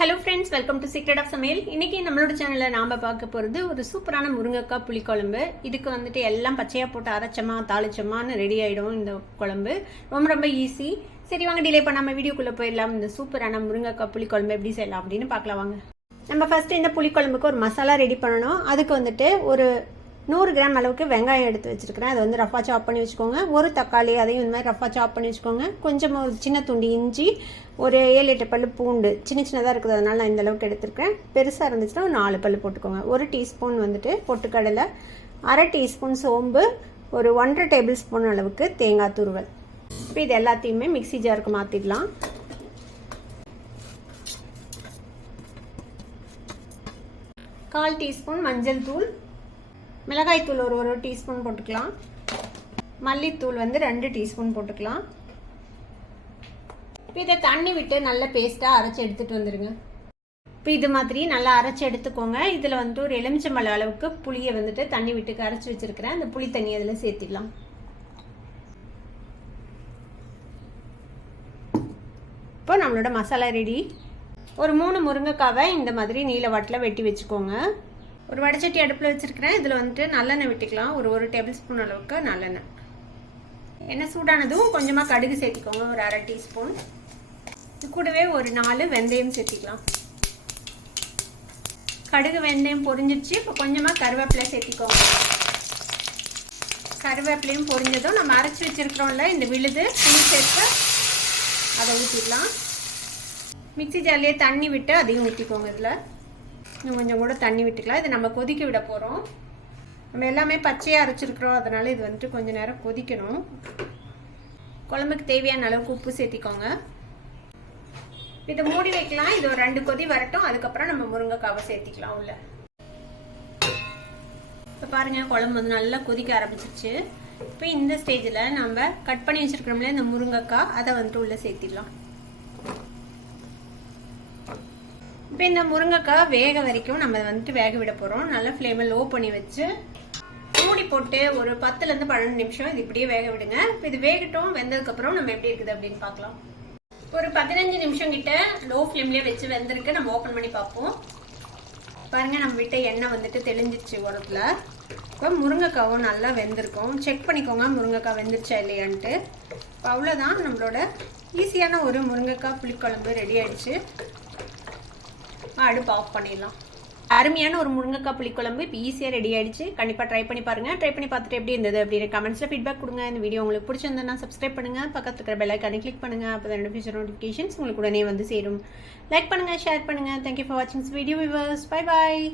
Hello friends, welcome to secret of சமையல். இன்றைக்கி நம்மளோட சேனலில் நாம் பார்க்க போகிறது ஒரு சூப்பரான முருங்கைக்காய் புளிக்குழம்பு. இதுக்கு வந்துட்டு எல்லாம் பச்சையாக போட்டு அரைச்சமா தாளிச்சமான்னு ரெடி ஆகிடும். இந்த குழம்பு ரொம்ப ரொம்ப ஈஸி. சரி வாங்க, டிலே பண்ணாமல் வீடியோக்குள்ளே போயிடலாம். இந்த சூப்பரான முருங்கைக்காய் புளிக்குழம்பு எப்படி செய்யலாம் அப்படின்னு பார்க்கலாம் வாங்க. நம்ம ஃபஸ்ட்டு இந்த புளிக்குழம்புக்கு ஒரு மசாலா ரெடி பண்ணணும். அதுக்கு வந்துட்டு ஒரு 100 கிராம் அளவுக்கு வெங்காயம் எடுத்து வச்சுருக்கிறேன். அதை வந்து ரஃபாக சாப் பண்ணி வச்சுக்கோங்க. ஒரு தக்காளி, அதையும் இந்த மாதிரி ரஃபாக சாப் பண்ணி வச்சுக்கோங்க. கொஞ்சமாக ஒரு சின்ன துண்டு இஞ்சி, ஒரு 7-8 பல் பூண்டு, சின்ன சின்னதாக இருக்குது, அதனால் நான் இந்த அளவுக்கு எடுத்துருக்கேன். பெருசாக இருந்துச்சுன்னா ஒரு 4 பல் போட்டுக்கோங்க. 1 டீஸ்பூன் வந்துட்டு பொட்டுக்கடலை, 1/2 டீஸ்பூன் சோம்பு, ஒரு 1.5 டேபிள் ஸ்பூன் அளவுக்கு தேங்காய் துருவல். இப்போ இது எல்லாத்தையுமே மிக்ஸி ஜாருக்கு மாற்றிடலாம். கால் டீஸ்பூன் மஞ்சள் தூள், மிளகாய் தூள் ஒரு டீஸ்பூன் போட்டுக்கலாம். மல்லித்தூள் வந்து 2 டீஸ்பூன் போட்டுக்கலாம். இப்போ இதை தண்ணி விட்டு நல்ல பேஸ்ட்டாக அரைச்சி எடுத்துகிட்டு வந்துடுங்க. இப்போ இது மாதிரி நல்லா அரைச்சி எடுத்துக்கோங்க. இதில் வந்துட்டு ஒரு எலுமிச்சம்பழ அளவுக்கு புளியை வந்துட்டு தண்ணி விட்டு கரைச்சி வச்சுருக்கிறேன். அந்த புளி தண்ணி அதில் சேர்த்திடலாம். இப்போ நம்மளோட மசாலா ரெடி. ஒரு 3 முருங்கைக்காவை இந்த மாதிரி நீல வாட்டில் வெட்டி வச்சுக்கோங்க. ஒரு வடைச்சட்டி அடுப்பில் வச்சுருக்கிறேன். இதில் வந்துட்டு நல்லெண்ணெய் விட்டுக்கலாம். ஒரு டேபிள் ஸ்பூன் அளவுக்கு நல்லெண்ணெய். எண்ணெய் சூடானதும் கொஞ்சமாக கடுகு சேர்த்திக்கோங்க, ஒரு 1/2 டீஸ்பூன். இது கூடவே ஒரு 4 வெந்தயம் சேர்த்திக்கலாம். கடுகு வெந்தயம் பொரிஞ்சிடுச்சு. இப்போ கொஞ்சமாக கருவேப்பிலை சேர்த்திக்கோங்க. கருவேப்பிலையும் பொரிஞ்சதும் நம்ம அரைச்சி வச்சுருக்கிறோம்ல இந்த விழுது புளி சேர்த்து அதை ஊற்றிடலாம். மிக்ஸி ஜார்லேயே தண்ணி விட்டு அதையும் ஊற்றிக்கோங்க. இதில் இன்னும் கொஞ்சம் கூட தண்ணி விட்டுக்கலாம். இதை நம்ம கொதிக்க விட போகிறோம். நம்ம எல்லாமே பச்சையாக அரைச்சிருக்கிறோம், அதனால் இது வந்துட்டு கொஞ்சம் நேரம் கொதிக்கணும். குழம்புக்கு தேவையான அளவுக்கு உப்பு சேர்த்திக்கோங்க. இதை மூடி வைக்கலாம். இது ஒரு 2 கொதி வரட்டும். அதுக்கப்புறம் நம்ம முருங்கைக்காவை சேர்த்திக்கலாம் உள்ள. இப்போ பாருங்கள், குழம்பு வந்து நல்லா கொதிக்க ஆரம்பிச்சிருச்சு. இப்போ இந்த ஸ்டேஜில் நம்ம கட் பண்ணி வச்சுருக்கிறோம்ல இந்த முருங்கைக்காய், அதை வந்துட்டு உள்ளே சேர்த்திடலாம். இப்போ இந்த முருங்கைக்காய் வேக வரைக்கும் நம்ம வந்துட்டு வேக விட போகிறோம். நல்லா ஃப்ளேமை லோ பண்ணி வச்சு மூடி போட்டு ஒரு 10லேருந்து 12 நிமிஷம் இது இப்படியே வேக விடுங்க. இப்போ இது வேகட்டும். வெந்ததுக்கப்புறம் நம்ம எப்படி இருக்குது அப்படின்னு பார்க்கலாம். ஒரு 15 நிமிஷம் கிட்ட லோ ஃப்ளேம்லேயே வச்சு வெந்திருக்கு. நம்ம ஓப்பன் பண்ணி பார்ப்போம். பாருங்கள், நம்ம விட்ட எண்ணெய் வந்துட்டு தெளிஞ்சிச்சு உரத்தில். இப்போ முருங்கைக்காவும் நல்லா வெந்திருக்கும். செக் பண்ணிக்கோங்க முருங்கைக்காய் வெந்துருச்சா இல்லையான்ட்டு. இப்போ அவ்வளோதான், நம்மளோட ஈஸியான ஒரு முருங்கைக்காய் புளிக்குழம்பு ரெடி ஆயிடுச்சு. அடுப்பு ஆஃப் பண்ணிடலாம். அருமையான ஒரு முருங்கைக்காய் புளிக்குழம்பு இப்போ ஈஸியாக ரெடி ஆகிடுச்சு. கண்டிப்பாக ட்ரை பண்ணி பாருங்கள். ட்ரை பண்ணி பார்த்துட்டு எப்படி இருந்தது அப்படின்னு கமெண்ட்ஸில் ஃபீட்பேக் கொடுங்க. இந்த வீடியோ உங்களுக்கு பிடிச்சிருந்ததுன்னா சப்ஸ்கிரைப் பண்ணுங்கள். பக்கத்தில் இருக்கிற பெல் ஐக்கானை கிளிக் பண்ணுங்கள். அப்போ தான் ஃபியூச்சர் நோட்டிஃபிகேஷன்ஸ் உங்களுக்கு உடனே வந்து சேரும். லைக் பண்ணுங்கள், ஷேர் பண்ணுங்கள். தேங்க்யூ ஃபார் வாட்சிங் this video viewers. Bye bye.